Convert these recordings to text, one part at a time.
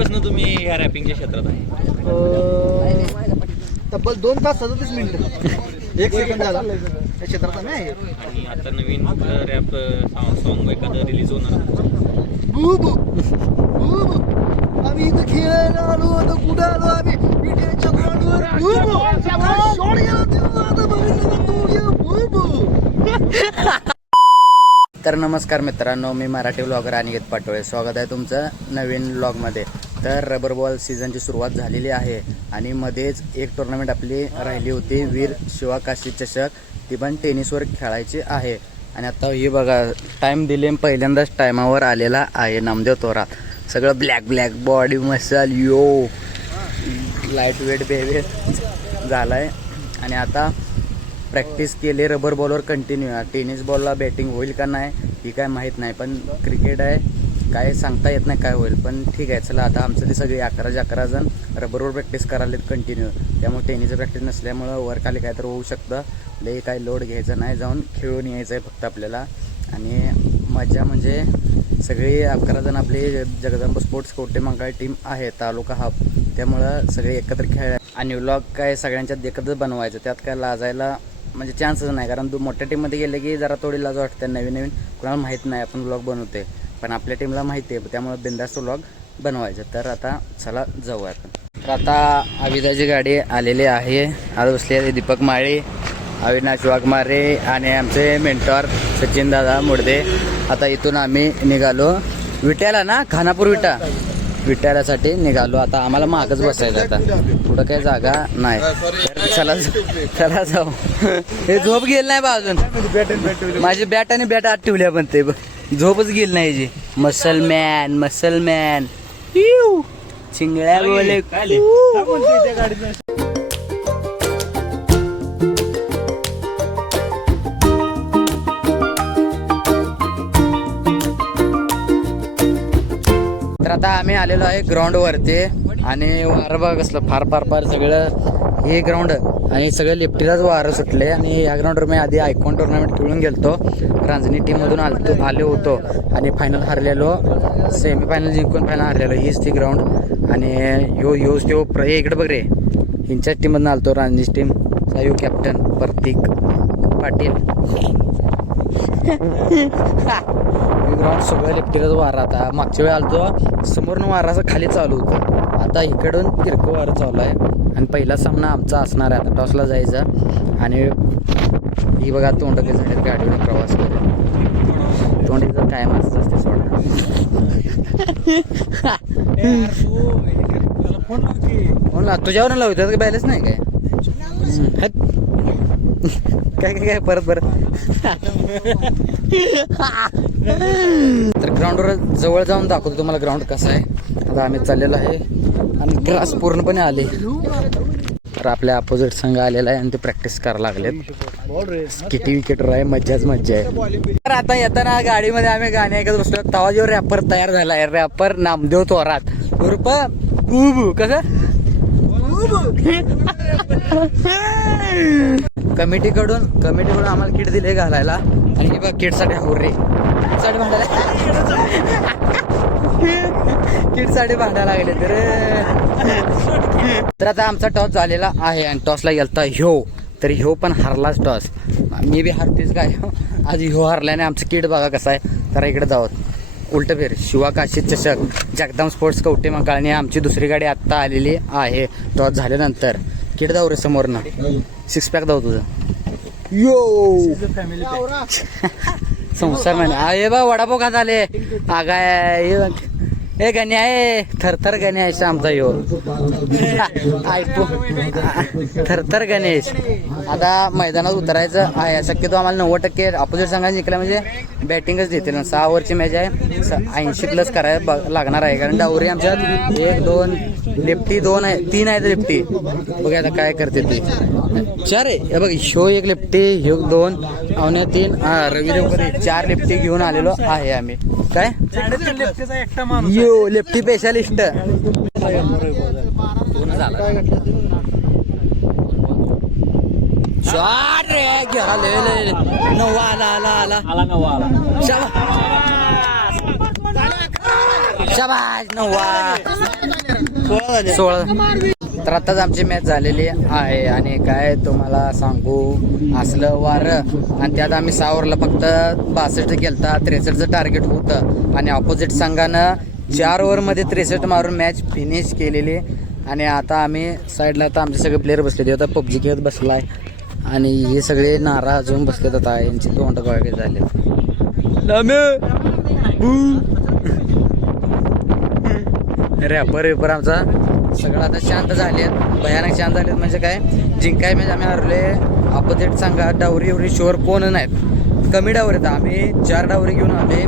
कधीपासून तुम्ही या रॅपिंगच्या क्षेत्रात आहे? तब्बल 2 तास 37 मिनिटं 1 सेकंद झाला या क्षेत्रात आम्ही आहे. आणि आता नवीन रॅप सॉन्ग एखादं रिलीज होणार? बुबू बुबू आम्ही इथं खेळायला आलो, आता कुठं आलो आम्ही विट्याच्या ग्राउंडवर. बुबू शॉट गेला तेव्हा आता बघितलं तो गेला बुबू. तर नमस्कार मित्रांनो, मी मराठी व्लॉगर अनिकेत पाटोळे. स्वागत आहे तुमचं नवीन व्लॉगमध्ये. तर रबर बॉल सीझनची सुरुवात झालेली आहे आणि मध्येच एक टुर्नामेंट आपली राहिली होती, वीर शिवा काशी चषक. ती पण टेनिसवर खेळायची आहे. आणि आता ही बघा टाईम दिले, पहिल्यांदाच टायमावर आलेला आहे नामदेव तोरा. सगळं ब्लॅक ब्लॅक बॉडी मसल यो लाईट वेट बेबी झाला आहे. आणि आता प्रॅक्टिस केली रबर बॉलवर कंटिन्यू. टेनिस बॉलला बॅटिंग होईल का नाही ही काय माहीत नाही, पण क्रिकेट आहे काय सांगता येत नाही काय होईल. पण ठीक आहे, चला आता आमचं ते सगळे 11 जण रबरवर प्रॅक्टिस करायला कंटिन्यू. त्यामुळे टेनिसचं प्रॅक्टिस नसल्यामुळं वर खाली काय तर होऊ शकतं. लई काय लोड घ्यायचं नाही, जाऊन खेळून यायचं आहे फक्त आपल्याला. आणि मजा म्हणजे सगळी 11 जण आपली जगदंबा स्पोर्ट्स कवटेमहांकाळ टीम आहे, तालुका हब. त्यामुळं सगळे एकत्र खेळ आणि व्लॉग काय सगळ्यांच्यात एकत्र बनवायचं. त्यात काय लाजायला म्हणजे चान्सच नाही, कारण तू मोठ्या टीममध्ये गेले की जरा थोडी लाज वाटते. नवीन कुणाला माहीत नाही आपण व्लॉग बनवते, पण आपल्या टीमला माहिती आहे, त्यामुळे बिंदास्त व्लॉग बनवायचं. तर आता चला जाऊ आपण. तर आता अविदाची गाडी आलेली आहे. आज बसले आहे दीपक माळे, अविनाश वाघमारे आणि आमचे मेंटॉर सचिन दादा मुडदे. आता इथून आम्ही निघालो विट्याला ना, खानापूर विट्यासाठी निघालो. आता आम्हाला मागच बसायचं, आता पुढं काही जागा नाही. चला जाऊ. हे झोप गेली नाही बा अजून, माझी बॅट आणि बॅट आत ठेवल्या, पण ते झोपच गेली नाही जी. मसलमॅन चिंगळ्या बोले. तर आता आम्ही आलेलो आहे ग्राउंडवरती आणि वारं बघा कसलं फार सगळं हे ग्राउंड आणि सगळं लेफ्टीलाच वारं सुटले. आणि या ग्राउंडवर मी आधी आयकॉन टुर्नामेंट खेळून गेलतो, रांजणी टीममधून आले होतो आणि फायनल हारलेलो, सेमीफायनल जिंकून फायनल हारलेलो. हीच ती ग्राउंड. आणि ह्योच तो इकडे बघ रे, ह्यांच्याच टीममधून आलतो, रांजणी टीम. सायू कॅप्टन प्रतीक पाटील. ग्राउंड सगळं लेफ्टीलाच वारा. आता मागच्या वेळी आलतो समोरनं वारा असं खाली चालू होतं, आता इकडून तिरकं वारं चालू आहे. आणि पहिला सामना आमचा असणार आहे. आता टॉसला जायचं. आणि ही बघा तोंड काही झाले गाडीवर प्रवास करेल, तोंडीचा टाईम असते सोडा. फोन ला तुझ्यावर लावतात बॅलन्स नाही काय परत तर ग्राउंडवर जवळ जाऊन दाखवतो तुम्हाला ग्राउंड कसं आहे. आता आम्ही चाललेलो आहे आणि ग्रास पूर्णपणे आले. तर आपल्या अपोजिट संघ आलेला आहे आणि ते प्रॅक्टिस करायला लागलेत. किती विकेट आहे, मज्जा आहे. तर आता येताना गाडीमध्ये आम्ही गाणे ऐकत बसलो, तेव्हा जो रॅपर तयार झाला आहे, रॅपर नामदेव तोरात उर्फ बुबू. कसं कमिटीकडून आम्हाला किट दिले घालायला. आणि हे बघ किटसाठी किटसाठी भांडायला लागले. तर आता आमचा टॉस झालेला आहे आणि टॉसला गेलता तर ह्यो पण हारलाच टॉस. मी बी हारतेच काय, आज ह्यो हारल्याने आमचं किट बघा कसं आहे. तर इकडे जाऊत उलट फेर शिवा काशी चषक जगदंबा स्पोर्ट्स कवटेमहांकाळने आमची दुसरी गाडी आत्ता आलेली आहे. टॉस झाल्यानंतर किट जाऊ रे समोरनं, 6 पॅक जाऊ तुझं. यो संसार म्हणे हे बा वडापाव खात आले आगाय. हे गणी आहे थरथर गणेश आमचा यो ऐकू थरथर गणेश. आता मैदानात उतरायचं आहे. शक्यतो आम्हाला 90% अपोजिट संघाने जिंकला म्हणजे बॅटिंगच देतील. 6 ओव्हरची मॅच आहे, 80+ करायला लागणार आहे. कारण डावरी आमच्यात 1 2 लेफ्टी 2 आहे, 3 आहेत लेफ्टी. बघा आता काय करते ते. 4 आहे हे बघ, ह्यो 1 लेफ्टी, ह्यो 2 अवन्या 3 रवी वगैरे 4 लेफ्टी घेऊन आलेलो आहे आम्ही. काय यो लेफ्टी स्पेशालिस्ट शॉट रे गेला. नवा आला शाबास नवा. 16. तर आताच आमची मॅच झालेली आहे आणि काय तुम्हाला सांगू, असलं वारं आणि त्यात आम्ही 6 ओव्हरला फक्त 62 केलता, 63चं टार्गेट होतं आणि ऑपोजिट संघानं 4 ओव्हरमध्ये 63 मारून मॅच फिनिश केलेली. आणि आता आम्ही साईडला आता आमचे सगळे प्लेअर बसलेले, आता पबजी खेळत बसलाय आणि हे सगळे नाराज होऊन बसलेत. आता यांची तोंड गळगे झाले. रॅपर वेपर आमचा सगळं आता शांत झालेत, भयानक शांत झालेत. म्हणजे काय, जिंकाय म्हणजे आम्ही हरले. अपोजिट सांगा डावरी एवढी शोर कोण नाहीत, कमी डावरी आहेत. आम्ही 4 डावरी घेऊन आले,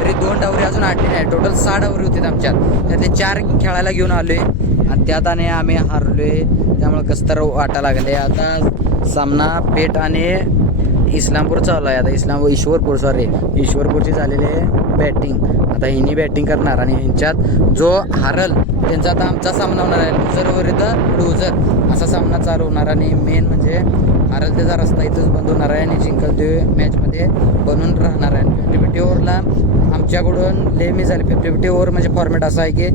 तरी 2 डावरी अजून आटली नाही. टोटल 6 डावरी होती आमच्यात, त्यातले 4 खेळायला घेऊन आले आणि त्यात आणि आम्ही हारलोय. त्यामुळे कसं तर वाटा लागले. आता सामना पेठ आणि इस्लामपूर चालू आहे. आता ईश्वरपूरची झालेली आहे बॅटिंग. आता हिनी बॅटिंग करणार आणि ह्यांच्यात जो हारल त्यांचा आता आमचा सामना होणार आहे. लुझर विरुद्ध लुझर असा सामना चालू होणार. आणि मेन म्हणजे हारल त्याचा रस्ता इथंच बंद होणार आहे आणि जिंकल ते मॅचमध्ये बनून राहणार आहे. 50-50 ओव्हरला आमच्याकडून लेमी झाले. 50-50 ओव्हर म्हणजे फॉर्मॅट असा आहे की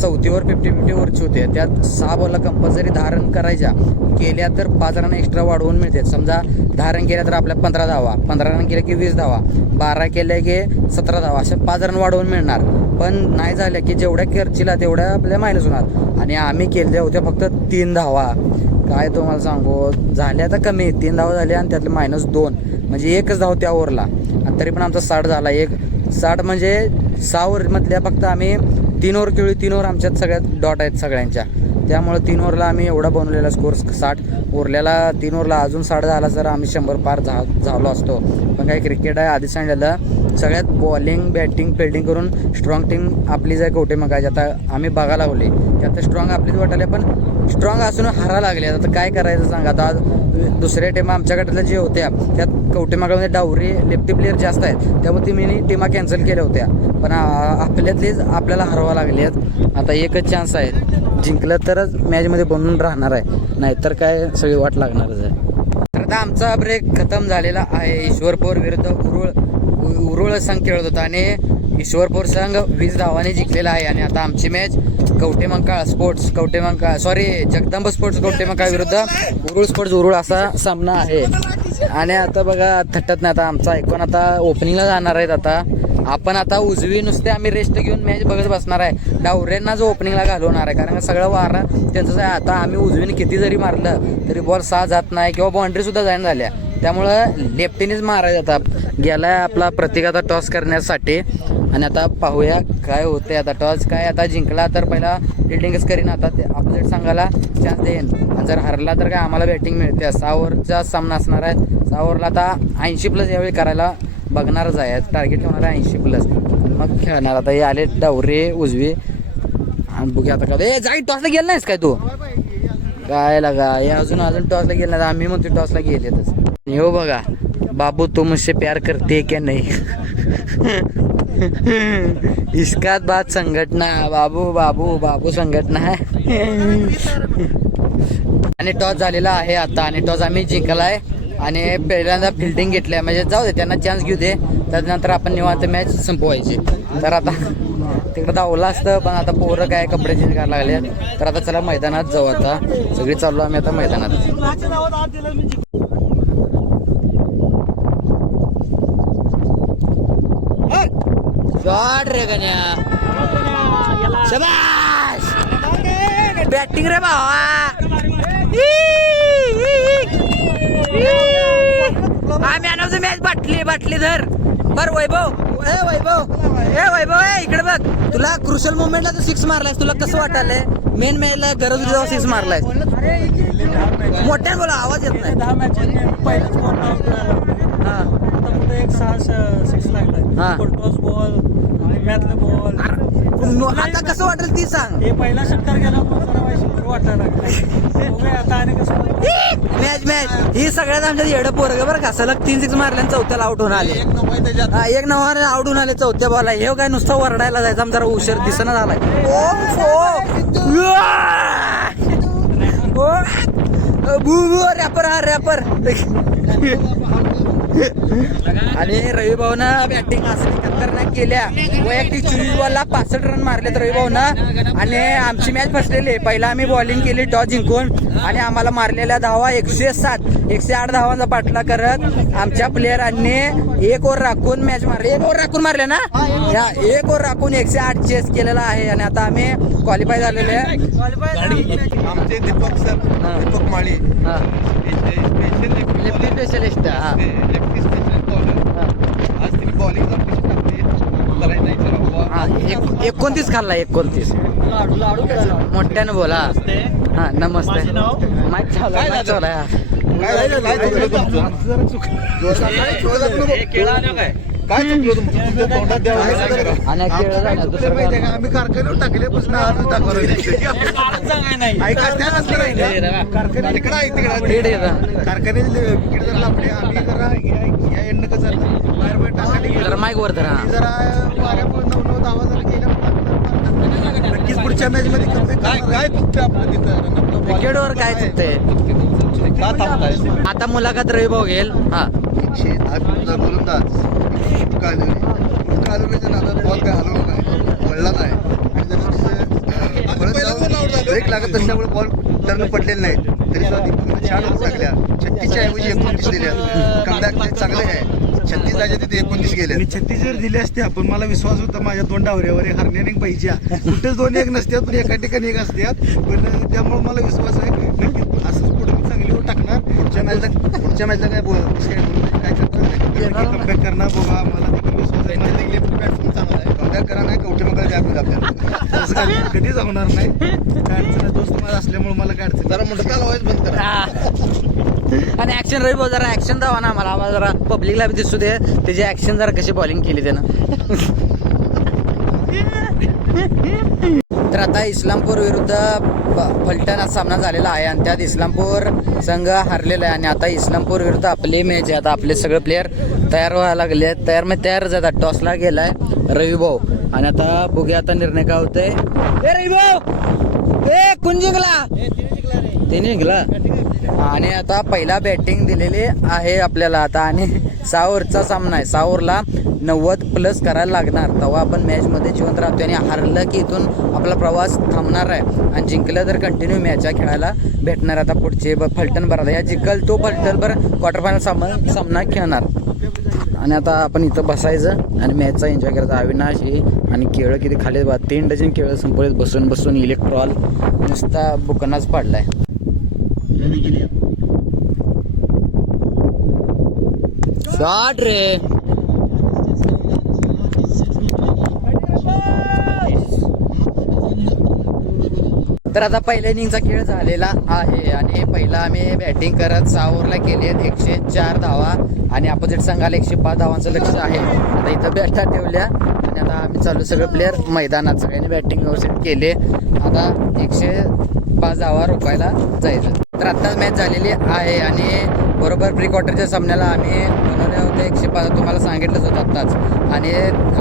4थी ओव्हर 50-50 ओव्हरची होते. त्यात 6 बॉलला कंपल्सरी 10 रन करायच्या, केल्या तर 5 रन एक्स्ट्रा वाढवून मिळतात. समजा 10 रन केल्या तर आपल्या 15 धावा, 15 रन केल्या की 20 धावा, 12 केल्या की 17 धावा, अशा 5 रन वाढवून मिळणार. पण नाही झाल्या की जेवढ्या खर्चीला तेवढ्या आपल्या मायनस होणार. आणि आम्ही केल्या होत्या फक्त 3 धावा. काय तुम्हाला सांगू, झाल्या तर कमी 3 धावा झाल्या आणि त्यातले -2 म्हणजे 1च धाव त्या ओव्हरला. आणि तरी पण आमचा 60 झाला. 60 म्हणजे 6 ओव्हरमधल्या फक्त आम्ही 3 ओव्हर खेळू. 3 ओव्हर आमच्यात सगळ्यात डॉट आहेत सगळ्यांच्या, त्यामुळे 3 ओव्हरला आम्ही एवढा बनवलेला स्कोर 60. उरलेला 3 ओव्हरला अजून 60 झाला तर आम्ही 100 पार झालो असतो. पण काय क्रिकेट आहे, आधी सांगितलेलं सगळ्यात बॉलिंग बॅटिंग फिल्डिंग करून स्ट्रॉंग टीम आपलीच आहे कवटेमंकाळची. आता आम्ही बघायला लागले त्यात स्ट्रॉंग आपलीच वाटायला, पण स्ट्रॉंग असून हारा लागले. आता काय करायचं सांगा. आता दुसऱ्या टीमा आमच्याकडल्या जे होत्या त्यात कवटेमंकाळमध्ये डावरी लेफ्टी प्लेयर जास्त आहेत, त्यामुळे ती मी टीमा कॅन्सल केल्या होत्या. पण आपल्यातलीच आपल्याला हरवा लागले आहेत. आता एकच चान्स आहे, जिंकलं तरच मॅचमध्ये बनून राहणार आहे, नाहीतर काय सगळी वाट लागणारच आहे. तर आता आमचा ब्रेक खतम झालेला आहे. ईश्वरपूर विरुद्ध उरुळ संघ खेळत होता आणि ईश्वरपूर संघ 20 धावाने जिंकलेला आहे. आणि आता आमची मॅच जगदंब स्पोर्ट्स कवटेमंकाळ विरुद्ध उरुळ स्पोर्ट्स उरुळ असा सामना आहे. आणि आता बघा थट्टत नाही, आता आमचा ऐकून आता ओपनिंगला जाणार आहेत. आता आपण आता उजवी नुसते आम्ही रेस्ट घेऊन मॅच बघत बसणार आहे. डावऱ्यांना जो ओपनिंगला घालवणार आहे, कारण सगळं वारा त्यांचंच आहे. आता आम्ही उजवीने किती जरी मारलं तरी बॉल 6 जात नाही किंवा बाउंड्री सुद्धा जाईन झाल्या, त्यामुळं लेफ्टीनेच मारायचं. आता गेलाय आपला प्रतीक आता टॉस करण्यासाठी. आणि आता पाहूया काय होते. आता टॉस काय, आता जिंकला तर पहिला फिल्डिंगच करीन, आता ते अपोजिट संघाला चान्स देईन. आणि जर हरला तर काय आम्हाला बॅटिंग मिळते. 6 ओव्हरचा सामना असणार आहे. 6 ओव्हरला आता 80+ यावेळी करायला बघणारच आहे. टार्गेट ठेवणार आहे 80+, मग खेळणार. आता हे आले डावरे उजवी. बघूया आता काय जाई. टॉसला गेला नाहीस काय तू? काय लागा हे अजून टॉसला गेला नाही. आम्ही म्हणतो टॉसला गेलेतच. हो बघा बाबू, तू मुझसे प्यार करते क्या नहीं? इसका बात संघटना बाबू बाबू बाबू संघटना है. आणि टॉस झालेला आहे आता, आणि टॉस आम्ही जिंकलाय आणि पहिल्यांदा फिल्डिंग घेतल्या. म्हणजे जाऊ दे, त्यांना चान्स घेऊ दे, त्यानंतर आपण निवांत मॅच संपवायची. तर आता तिकडं धावलं असतं, पण आता पोरं काय कपडे चेंज करायला लागले. तर आता चला मैदानात जाऊ. आता सगळी चाललो आम्ही आता मैदानात. शॉट रे गण्या, शाबाश बॅटिंग रे भावा. मॅच बाटली धर बर. वैभव इकडे बघ, तुला क्रुशल मोमेंटला तू 6 मारलायस, तुला कसं वाटायलंय? मेन मॅचला गरज होती 6 मारलायस. मोठ्याने बोला, आवाज येत नाही. 10 मॅच पहिलाच एक 6 लागलाय. टॉस बॉल आणि मॅथला बॉल. आता कसं वाटेल ती सांग. हे पहिला षटकार गेला वाटायला आता. आणि कसं मॅच ही सगळ्यात आमच्या येडं पोरग बरं का. सलग 3 6 मारल्या, 4थ्याला आउट होऊन आले. 1 नंबर आउट होऊन आले 4थ्या बॉलला. हे काय नुसतं वरडायला जायचं, आमचा उशीर दिसणं झालाय. रॅपर आणि रवी भाऊनं बॅटिंग असली खतरनाक केल्या. वैयक्तिक चुरीवाला 65 रन मारलेत रवी भाऊनं. आणि आमची मॅच फसलेली. पहिला आम्ही बॉलिंग केली टॉस जिंकून आणि आम्हाला मारलेल्या धावा 108 धावांचा पाठला करत आमच्या प्लेयरांनी 1 ओव्हर राखून मॅच मारली. 1 ओव्हर राखून मारले ना, या 1 ओव्हर राखून 108 चेस केलेला आहे. आणि आता आम्ही क्वालिफाय झालेले आहे. आमचे दीपक सर, दीपक माळी स्पेशलिस्ट. आज त्यांनी बॉलिंग 29 खाल्ला. 29 मोठ्यानं बोला. हा नमस्ते. माईक चालू काय चुकलो तुमचं तोंडात द्यावं आणि केळं झालं दुसरं काय? आम्ही कारखान्यावर टाकल्यापासून आजच दाखवलं कारखान्यात जरा लापडे आम्ही जरा या एंड कसं बाहेर बाहेर टाकायला जरा माईक वर धरा. जरा वाऱ्यामुळे 9-9 धावा जरा गेल्या. नक्कीच पुढच्या मॅच मध्ये काय चुकतं आपलं तिथं विकेटवर काय चुकतंय? का थांबताय? आता मुलाखत रवी भाऊ घेईल. हा कालवण्याच्या नादात बॉल काय हलवला नाही, पडला नाही आणि ब्रेक लागत असल्यामुळे बॉल टर्न पडलेले नाहीत. तरी सुद्धा दीपकने छान होत लागल्या. 36च्या ऐवजी 29 दिल्या. कमबॅक चांगले आहे. 36 जायच्या तिथे 29 गेले. मी 36 जर दिले असते आपण मला विश्वास होता माझ्या 2 डावऱ्यावर एक हरण्याने पाहिजे कुठेच 2-1 नसतात पण एका ठिकाणी 1 असतात. पण त्यामुळे मला विश्वास आहे नक्कीच असंच पुढे मी चांगली टाकणार. पुढच्या मॅचला काय काय करणार कमबॅक करणार बघा मला देखील विश्वास आहे. माझ्या लेफ्ट प्लॅटफॉर्म चांगला आहे. कमबॅक करा नाही कवठे मग द्या आपल्याला असं कधीच होणार नाही. काय अडचण आहे, दोस्त माझा असल्यामुळे मला काय अडचण जरा मोठं काल व्हायच बंद करा. आणि ऍक्शन रवी भाऊ जरा ऍक्शन दावा ना आम्हाला जरा पब्लिकला बी दिसू दे त्याची ऍक्शन जरा कशी बॉलिंग केली त्यानं. तर आता इस्लामपूर विरुद्ध फलटण सामना झालेला आहे आणि त्यात इस्लामपूर संघ हारलेला आहे. आणि आता इस्लामपूर विरुद्ध आपली मॅच आहे. आता आपले सगळे प्लेयर तयार व्हायला लागले आहेत. तयार जातात. टॉसला गेलाय रवी भाऊ आणि आता बघूया आता निर्णय काय होतोय. रवी भाऊ कोण जिंकला? ते जिंकला. आणि आता पहिला बॅटिंग दिलेली आहे आपल्याला आता. आणि 6 ओव्हरचा सामना आहे. 6 ओव्हरला 90+ करायला लागणार तेव्हा आपण मॅचमध्ये जिवंत राहतोय. आणि हारलं की इथून आपला प्रवास थांबणार आहे आणि जिंकलं तर कंटिन्यू मॅच खेळायला भेटणार. आता पुढचे फलटण बरं या जिंकल तो फलटण बरं क्वार्टर फायनल सामना खेळणार. आणि आता आपण इथं बसायचं आणि मॅचचा एन्जॉय करायचा. अविनाश ही आणि केळं किती खाली 3 डझन केळं संपवलेत बसून इलेक्ट्रॉल नुसता बुकनाच पाडलाय. शॉट रे. तर आता पहिल्या इनिंगचा खेळ झालेला आहे आणि पहिला आम्ही बॅटिंग करत 6 ओव्हरला केली आहेत 104 धावा आणि अपोजिट संघाला 105 धावांचं लक्ष आहे. आता इथं बॅटा ठेवल्या आणि आता आम्ही चालू सगळे प्लेयर मैदानात सगळ्यांनी बॅटिंग व्यवस्थित केले. आता 105 धावा रोखायला जायचं. तर आत्ताच मॅच झालेली आहे आणि बरोबर प्री क्वार्टरच्या सामन्याला आम्ही बनवले होते 105 तुम्हाला सांगितलंच होतं आत्ताच. आणि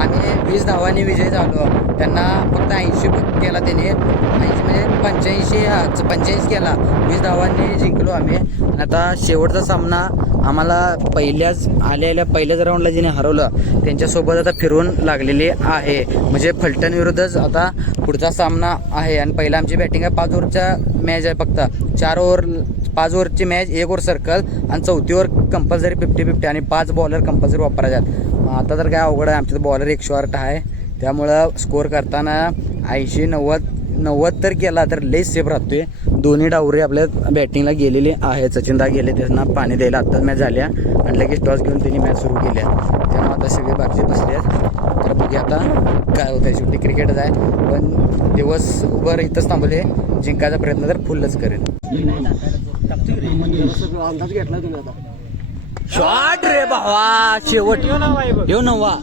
आम्ही 20 धावांनी विजयी झालो. त्यांना फक्त 80 केला त्याने 80 म्हणजे 85 केला. 20 धावांनी जिंकलो आम्ही. आणि आता शेवटचा सामना आम्हाला पहिल्याच राऊंडला जिने हरवलं त्यांच्यासोबत आता फिरून लागलेली आहे. म्हणजे फलटण विरुद्धच आता पुढचा सामना आहे. आणि पहिला आमची बॅटिंग आहे 5 ओव्हरचा मॅच आहे. फक्त 5 ओव्हरची मॅच 1 ओव्हर सर्कल आणि 4थी ओव्हर कंपल्सरी 50-50 आणि 5 बॉलर कंपल्सरी वापरायच्यात. आता तर काय अवघड आहे. आमचं बॉलर 108 आहे त्यामुळं स्कोअर करताना 80-90 तर केला तर लई सेफ राहतोय. दोन्ही डावरे आपल्या बॅटिंगला गेलेले आहे. सचिनदा गेले त्यांना पाणी द्यायला आत्ताच मॅच झाल्या आणि लगेच टॉस घेऊन त्यांनी मॅच सुरू केल्या. त्यामुळे आता सगळे बाकी बसले आहेत. तर बघूया आता काय होतं. शेवटी क्रिकेटच आहे पण दिवसभर इथंच थांबले. जिंकायचा प्रयत्न तर फुलच करेन. शॉट रे भावा. शेवट येऊ नवा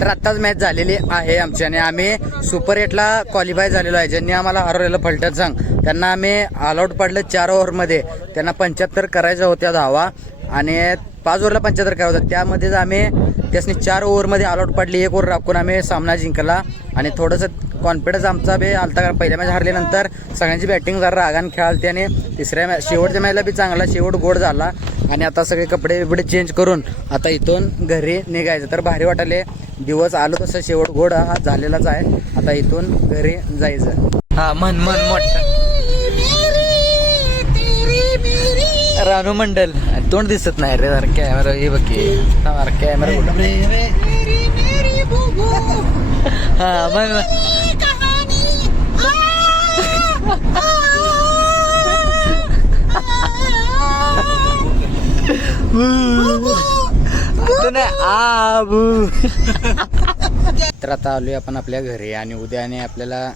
तर आत्ताच मॅच झालेली आहे आमची आणि आम्ही सुपर 8ला क्वालिफाय झालेलो आहे. ज्यांनी आम्हाला हरवलेलं फलटण संघ त्यांना आम्ही ऑल आउट पडलं 4 ओव्हरमध्ये. त्यांना 75 करायच्या होत्या धावा आणि 5 ओव्हरला 75 काय होतं, त्यामध्येच आम्ही त्यासनी 4 ओव्हरमध्ये ऑल आउट पडली, 1 ओव्हर राखून आम्ही सामना जिंकला. आणि थोडंसं कॉन्फिडन्स आमचा बी आलता, कारण पहिल्या मॅच हारल्यानंतर सगळ्यांची बॅटिंग जरा रागान खेळालती आणि तिसऱ्या शेवटच्या मॅचला बी चांगला शेवट गोड झाला. आणि आता सगळे कपडे बिपडे चेंज करून आता इथून घरी निघायचं. तर भारी वाटाले, दिवस आलो तसं शेवट गोड हा झालेलाच आहे. आता इथून घरी जायचं. हा मन मोठं रानू मंडल, तोंड दिसत नाही रे जरा कॅमेरा, हे बघी कॅमेरा. हा मन तर आता आलोय आपण आपल्या घरी आणि उद्याने आपल्याला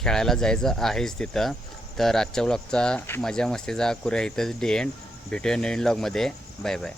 खेळायला जायचं आहेच तिथं. तर आजच्या व्लॉगचा मजा मस्तीचा करूया इथंच एंड. भेटूया नवीन व्लॉगमध्ये. Bye bye.